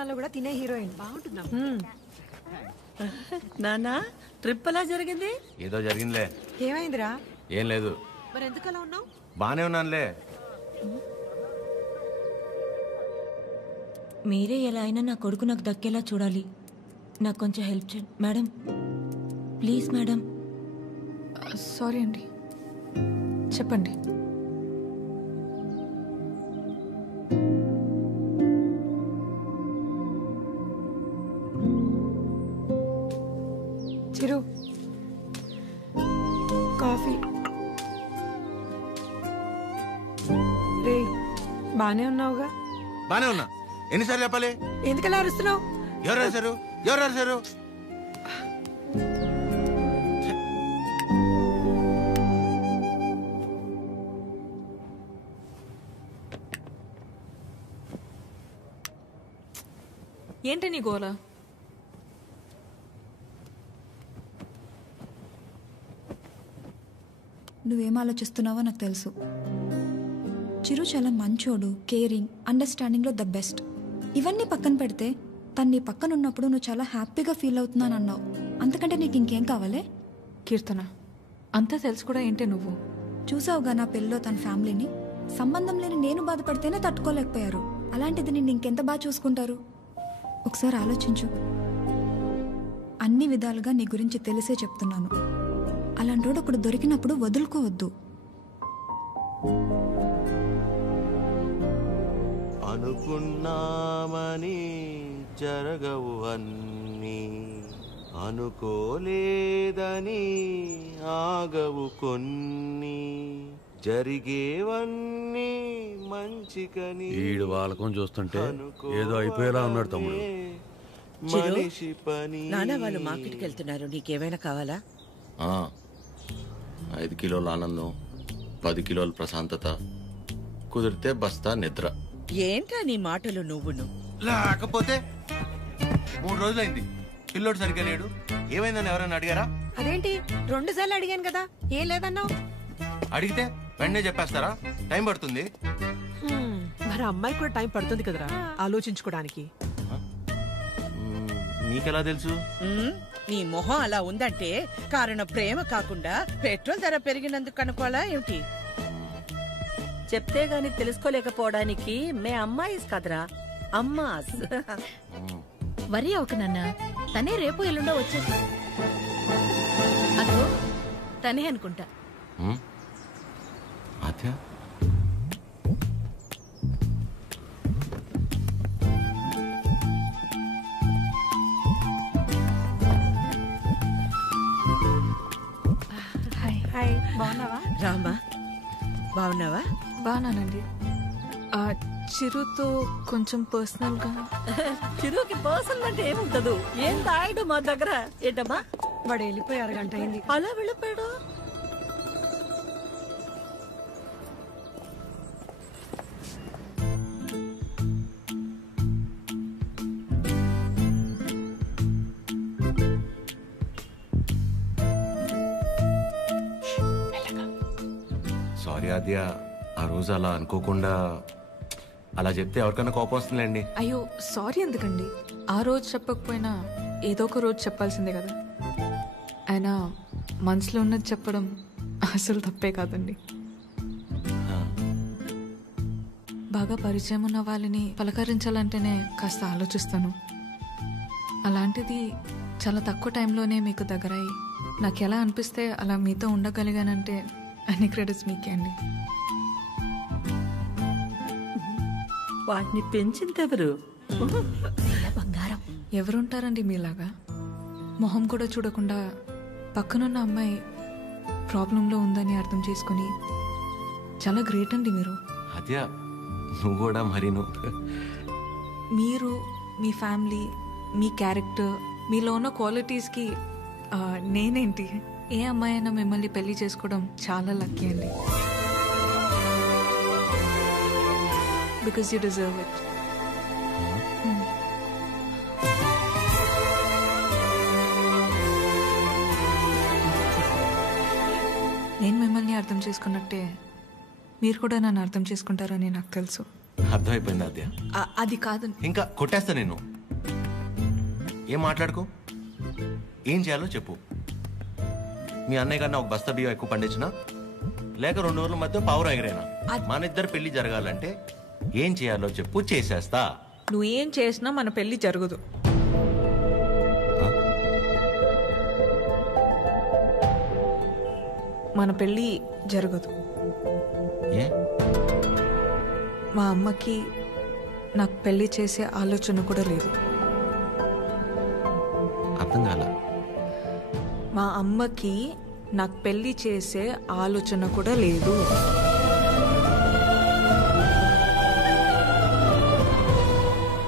సినిమాలో కూడా తినే హీరోయిన్. బాగుంటుందా? నానా ట్రిప్ ఎలా జరిగింది? ఏదో జరిగిందిలే. ఏమైందిరా? ఏం లేదు. మరి ఎందుకలా ఉన్నావు? బానే ఉన్నానులే. మీరే ఎలా అయినా నా కొడుకు నాకు దక్కేలా చూడాలి. నాకు కొంచెం హెల్ప్ చేయండి మేడం, ప్లీజ్ మేడం. సారీ అండి, చెప్పండి. చిరు, కాఫీ. రే, బానే ఉన్నావుగా? బానే ఉన్నా. ఎన్నిసార్లు చెప్పాలి? ఎందుకలా అరుస్తున్నావు? ఎవరు రాశారు? ఎవరు రాశారు? ఏంటి నీ గోల? నువ్వేం ఆలోచిస్తున్నావో నాకు తెలుసు. చిరు చాలా మంచోడు, కేరింగ్, అండర్స్టాండింగ్లో ద బెస్ట్. ఇవన్నీ పక్కన పెడితే తను నీ పక్కన ఉన్నప్పుడు నువ్వు చాలా హ్యాపీగా ఫీల్ అవుతున్నాను అన్నావు. అంతకంటే నీకు ఇంకేం కావాలి? కీర్తన, అంతా తెలుసు కూడా ఏంటి నువ్వు? చూసావుగా నా పెళ్ళిలో తన ఫ్యామిలీని. సంబంధం లేని నేను బాధపడితేనే తట్టుకోలేకపోయారు. అలాంటిది నిన్ను ఇంకెంత బాగా చూసుకుంటారు? ఒకసారి ఆలోచించు. అన్ని విధాలుగా నీ గురించి తెలిసే చెప్తున్నాను. అలాంటోడు ఒకడు దొరికినప్పుడు వదులుకోవద్దు. అనుకున్నామని జరగవు అన్నీ, అనుకోలేదని ఆగవు కొన్ని, జరిగేవన్నీ మంచికని. ఈడు వాళ్ళకం చూస్తుంటే ఏదో అయిపోయేలా ఉన్నాడు తమ్ముడు. మనిషి పని. నాన్న వాళ్ళు మార్కెట్కి వెళ్తున్నారు, నీకేమైనా కావాలా? 5 కిలోల ఆనందం, 10 కిలోల ప్రశాంతత, కుదిరితే బస్తా నిద్ర. ఏంటా నీ మాటలు నువ్వును? లేకపోతే 3 రోజులైంది, పిల్లోడు సరిగ్గా లేడు. ఏమైందని ఎవరైనా అడిగారా? అదేంటి 2 సార్లు అడిగాను కదా, ఏం లేదన్నావు? అడిగితే వెంటనే చెప్పేస్తారా? టైం పడుతుంది. మరి అమ్మాయి కూడా టైం పడుతుంది కదరా ఆలోచించుకోవడానికి. మీకెలా తెలుసు? నీ మొహం అలా ఉందంటే కారణం ప్రేమ కాకుండా పెట్రోల్ ధర పెరిగినందుకు అనుకోవాలా ఏమిటి? చెప్తే గాని తెలుసుకోలేకపోవడానికి మే అమ్మాయిస్ కదరా, అమ్మాస్. వరి అవక నాన్న, తనే రేపు ఎల్లుండో వచ్చేసి. అదో తనే అనుకుంటా. ఆద్య, హాయ్, బాగున్నావా? రామా, బాగున్నావా? బాగానండి. చిరుతో కొంచెం పర్సనల్ గా. చిరుకి పర్సనల్ అంటే ఏముంటదు? ఏం తాగడు మా దగ్గర. ఏంటమ్మా? వాడు వెళ్ళిపోయి 1 గంట అయింది. అలా వెళ్ళిపోయాడు. సారీ ఆద్య, ఆ రోజు అలా అనుకోకుండా అలా చెప్తే ఎవరికైనా కోపం వస్తుందిలేండి. అయ్యో సారీ ఎందుకండి? ఆ రోజు చెప్పకపోయినా ఏదో ఒక రోజు చెప్పాల్సిందే కదా. అయినా మనసులో ఉన్నది చెప్పడం అసలు తప్పే కాదండి. బాగా పరిచయం ఉన్న వాళ్ళని పలకరించాలంటేనే కాస్త ఆలోచిస్తాను. అలాంటిది చాలా తక్కువ టైంలోనే మీకు దగ్గరయ్యి నాకు ఎలా అనిపిస్తే అలా మీతో ఉండగలిగానంటే అన్ని క్రెడిట్స్ మీకే అండి. వాటిని పెంచిందెవరు? బంగారం. ఎవరుంటారండి మీలాగా? మొహం కూడా చూడకుండా పక్కనున్న అమ్మాయి ప్రాబ్లంలో ఉందని అర్థం చేసుకుని చాలా గ్రేట్ అండి మీరు. ఆద్య, నువ్వు కూడా మరి మీరు, మీ ఫ్యామిలీ, మీ క్యారెక్టర్, మీలో ఉన్న క్వాలిటీస్కి నేనేంటి? ఏ అమ్మాయి అయినా మిమ్మల్ని పెళ్లి చేసుకోవడం చాలా లక్కీ అండి. Because you deserve it. నేను మిమ్మల్ని అర్థం చేసుకున్నట్టే మీరు కూడా నన్ను అర్థం చేసుకుంటారని నాకు తెలుసు. అర్థమైపోయింది ఆద్య. అది కాదు. ఇంకా కొట్టేస్తా నేను. ఏం మాట్లాడుకో, ఏం చేయాలో చెప్పు. మీ అన్నయ్య కన్నా ఒక బస్తా బియ్యం ఎక్కువ పండించినా లేక 2 రోజుల మధ్య పావురా ఎగిరేనా, మన ఇద్దరు పెళ్లి జరగాలంటే ఏం చేయాలో చెప్పు, చేసేస్తా. నువ్వేం చేసినా మన పెళ్లి జరగదు. మన పెళ్లి జరగదు. ఏ? మా అమ్మకి నాకు పెళ్లి చేసే ఆలోచన కూడా లేదు. అర్థం కాల. మా అమ్మకి నాకు పెళ్లి చేసే ఆలోచన కూడా లేదు.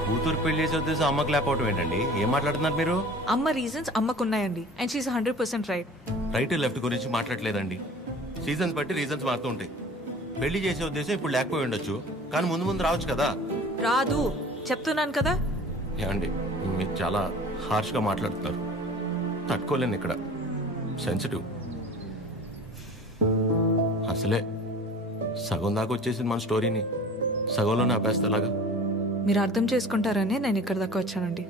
కూతురు పెళ్లి చేసే ఉద్దేశం అమ్మకి లేకపోవటం ఏంటండి? ఏం మాట్లాడుతున్నారు మీరు? అమ్మ రీజన్స్ అమ్మకున్నాయండి. And she is 100% right. Right left గురించి మాట్లాడలేదండి. సీజన్స్ బట్టి రీజన్స్ మారుతూ ఉంటాయి. పెళ్లి చేసే ఉద్దేశం ఇప్పుడు లేకపోయి ఉండొచ్చు, కానీ ముందు ముందు రావచ్చు కదా. రాదు చెప్తున్నాను కదా. ఏమండి, మీరు చాలా హార్ష్గా మాట్లాడుతున్నారు. తట్టుకోలేను. ఇక్కడ సెన్సిటివ్. అసలే సగం దాకా వచ్చేసింది మన స్టోరీని, సగంలోనే ఆపేస్తేలాగా. మీరు అర్థం చేసుకుంటారని నేను ఇక్కడ దాకా వచ్చానండి.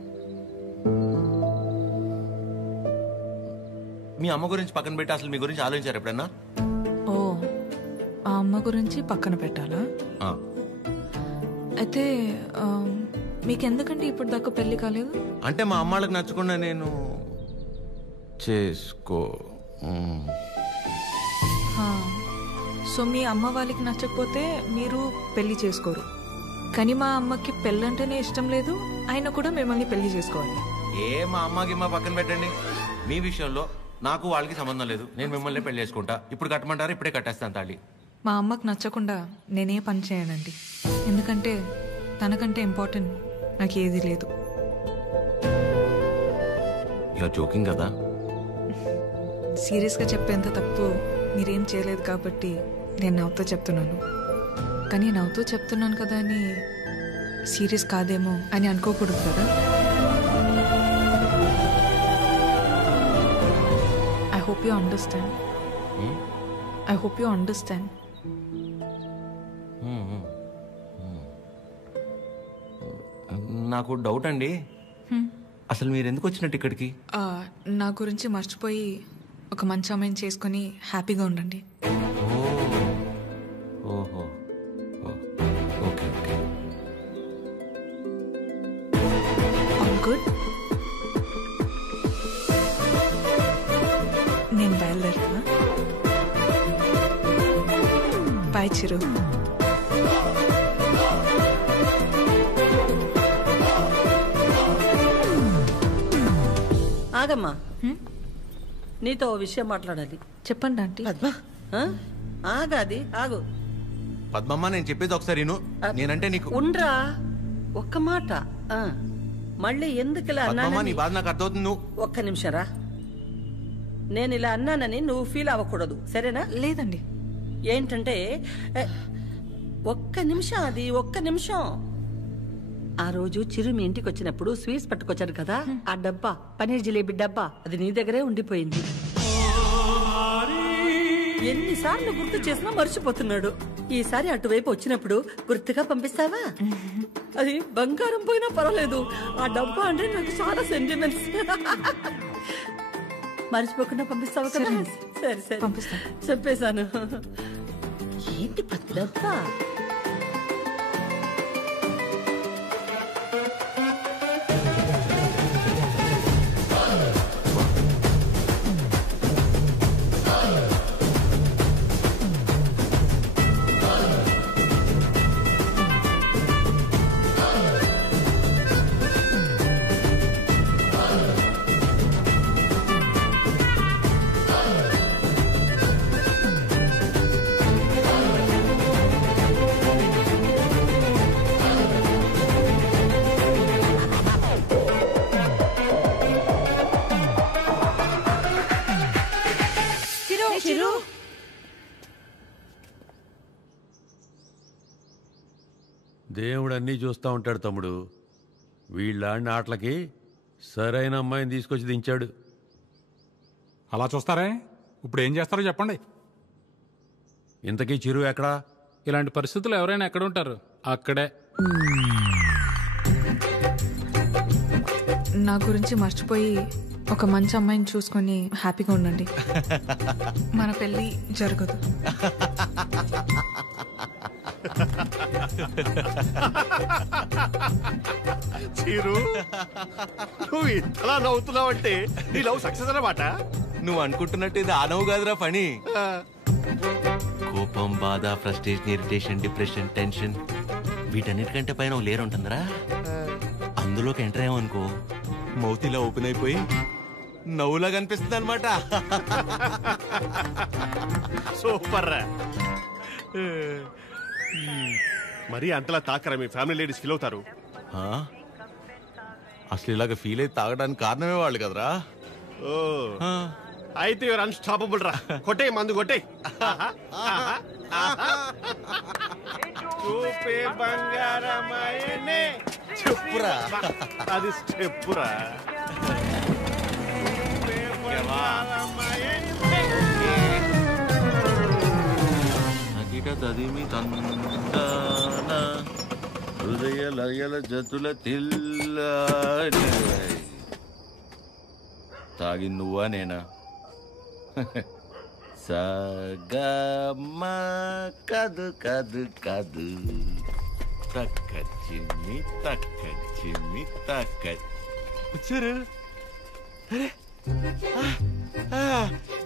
మీ అమ్మ గురించి పక్కన పెట్టి అసలు మీ గురించి ఆలోచించారు ఎప్పుడన్నా? ఓ, ఆ అమ్మ గురించి పక్కన పెట్టాలా? అయితే మీకెందుకండి ఇప్పుడు దాకా పెళ్లి కాలేదు? అంటే మా అమ్మాళ్ళకి నచ్చకుండా నేను చేసుకో. సో మీ అమ్మ వాళ్ళకి నచ్చకపోతే మీరు పెళ్లి చేసుకోరు. కానీ మా అమ్మకి పెళ్ళంటేనే ఇష్టం లేదు, ఆయన కూడా మిమ్మల్ని పెళ్లి చేసుకోవాలి. మా అమ్మకి మా పక్కన పెట్టండి. మీ విషయంలో నాకు వాళ్ళకి సంబంధం లేదు. నేను మిమ్మల్ని పెళ్లి చేసుకుంటా. ఇప్పుడు కట్టమంటారు, ఇప్పుడే కట్టేస్తాను తాళి. మా అమ్మకి నచ్చకుండా నేనే పని చేయనండి. ఎందుకంటే తనకంటే ఇంపార్టెంట్ నాకు ఏది లేదు. ఇలా జోకింగ్ కదా. సీరియస్గా చెప్పేంత తప్పు మీరేం చేయలేదు కాబట్టి నేను నవ్వుతూ చెప్తున్నాను. కానీ నవ్వుతూ చెప్తున్నాను కదా అని సీరియస్ కాదేమో అని అనుకోకూడదు కదా. I hope you understand. I hope you understand. నాకు డౌట్ అండి, అసలు మీరు ఎందుకు వచ్చినట్టు ఇక్కడికి? నా గురించి మర్చిపోయి ఒక మంచి అమ్మాయిని చేసుకుని హ్యాపీగా ఉండండి. ఓహో, ఓకే ఓకే. All good. నేను బయలుదేరుతున్నా. బాయ్ చిరు. ఆగమ్మా, నీతో ఓ విషయం మాట్లాడాలి. చెప్పండి ఆంటీ. పద్మ, ఆగాది ఆగు. పద్మమ్మ, నేను చెప్పేది ఒకసారి విను. నేనంటే నీకు ఉండ్రా, ఒక్క మాట. మళ్ళీ ఎందుకు ఇలా పద్మమ్మ, నీ అన్నా? బాధ నాకు అర్థమవుతుంది. నువ్వు ఒక్క నిమిషరా. నేను ఇలా అన్నానని నువ్వు ఫీల్ అవ్వకూడదు, సరేనా? లేదండి. ఏంటంటే ఒక్క నిమిషం, అది ఒక్క నిమిషం. ఆ రోజు చిరు మీ ఇంటికి వచ్చినప్పుడు స్వీట్స్ పట్టుకొచ్చారు కదా, ఆ డబ్బా, పనీర్ జిలేబీ డబ్బా, అది నీ దగ్గరే ఉండిపోయింది. ఎన్నిసార్లు గుర్తు చేసినా మర్చిపోతున్నాడు. ఈసారి అటువైపు వచ్చినప్పుడు గుర్తుగా పంపిస్తావా? అది బంగారం పోయినా పర్వాలేదు, ఆ డబ్బా అంటే నాకు చాలా సెంటిమెంట్స్. మర్చిపోకుండా పంపిస్తావా కదా? సరే సరే పంపిస్తా. చెప్పేశాను. ఏంటి డబ్బా? దేవుడు అన్నీ చూస్తూ ఉంటాడు తమ్ముడు. వీళ్ళాడిన ఆటలకి సరైన అమ్మాయిని తీసుకొచ్చి దించాడు. అలా చూస్తారే? ఇప్పుడు ఏం చేస్తారో చెప్పండి. ఇంతకీ చిరు ఎక్కడా? ఇలాంటి పరిస్థితులు ఎవరైనా ఎక్కడ ఉంటారు? అక్కడే. నా గురించి మర్చిపోయి ఒక మంచి అమ్మాయిని చూసుకొని హ్యాపీగా ఉండండి. మన పెళ్ళి జరగదు. చీరు, నువ్వు ఇంతలా నవ్వుతున్నావంటే నీ లవ్ సక్సెస్ అన్నమాట. నువ్వు అనుకుంటున్నట్టు ఇది ఆ నవ్వు కాదురా పని. కోపం, బాధ, ఫ్రస్ట్రేషన్, ఇరిటేషన్, డిప్రెషన్, టెన్షన్ వీటన్నిటికంటే పైన లేరు ఉంటుందిరా. అందులోకి ఎంటర్ అయ్యామనుకో మౌత్ ఇలా ఓపెన్ అయిపోయి నవ్వులా కనిపిస్తుంది అనమాట. సూపర్ రా. మరి అంతలా తాకరా, మీ ఫ్యామిలీ లేడీస్ ఫీల్ అవుతారు. అసలు ఇలాగ ఫీల్ అయితే తాగడానికి కారణమే వాళ్ళు కదరా. ఓ అయితే యువర్ అన్స్టాపబుల్ రా. కొట్టే మందు కొట్టే. చూపే బంగారమాయనే. చెప్పురా, అది స్టెప్పురా. తదిమి తందాన హృదయ లయల జతుల తిల్ల. తాగి నువ్వా నేనా? సగమ కదు కదు కదు తక్క చిమ్మి తక్క చిమ్మి తక్క. వచ్చారు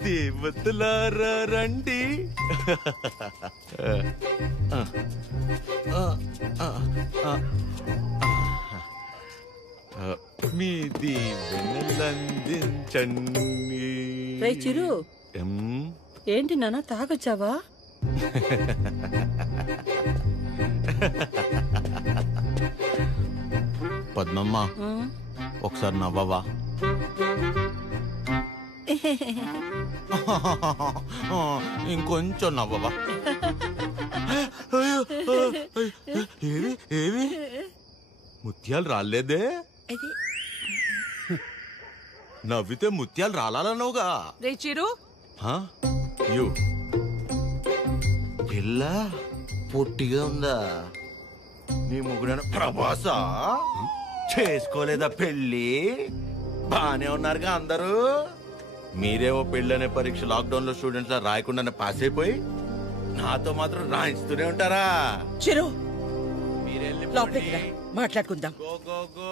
దేవతలారా రండి. మీ దీవెనలందించండి. రే చిరు, ఏంటి నాన్న తాగొచ్చావా? పద్మమ్మ ఒకసారి నవ్వవా? ఇంకొంచెం నవ్వవా? ఏవి ఏవి ముత్యాలు రాలేదే? నవ్వితే ముత్యాలు రాలన్నావుగా. రే చిరు, పిల్ల పొట్టిగా ఉందా? నీ ముగ్గురు ప్రభాస చేసుకోలేదా పెళ్ళి? బానే ఉన్నారుగా అందరూ. మీరేమో పెళ్ళనే పరీక్ష లాక్డౌన్ లో స్టూడెంట్స్ లా రాయకుండానే పాస్ అయిపోయి నాతో మాత్రం రాయిస్తూనే ఉంటారా? చిరు మీరెళ్ళి లోపలికి రా, మాట్లాడుకుందాం. Go go go.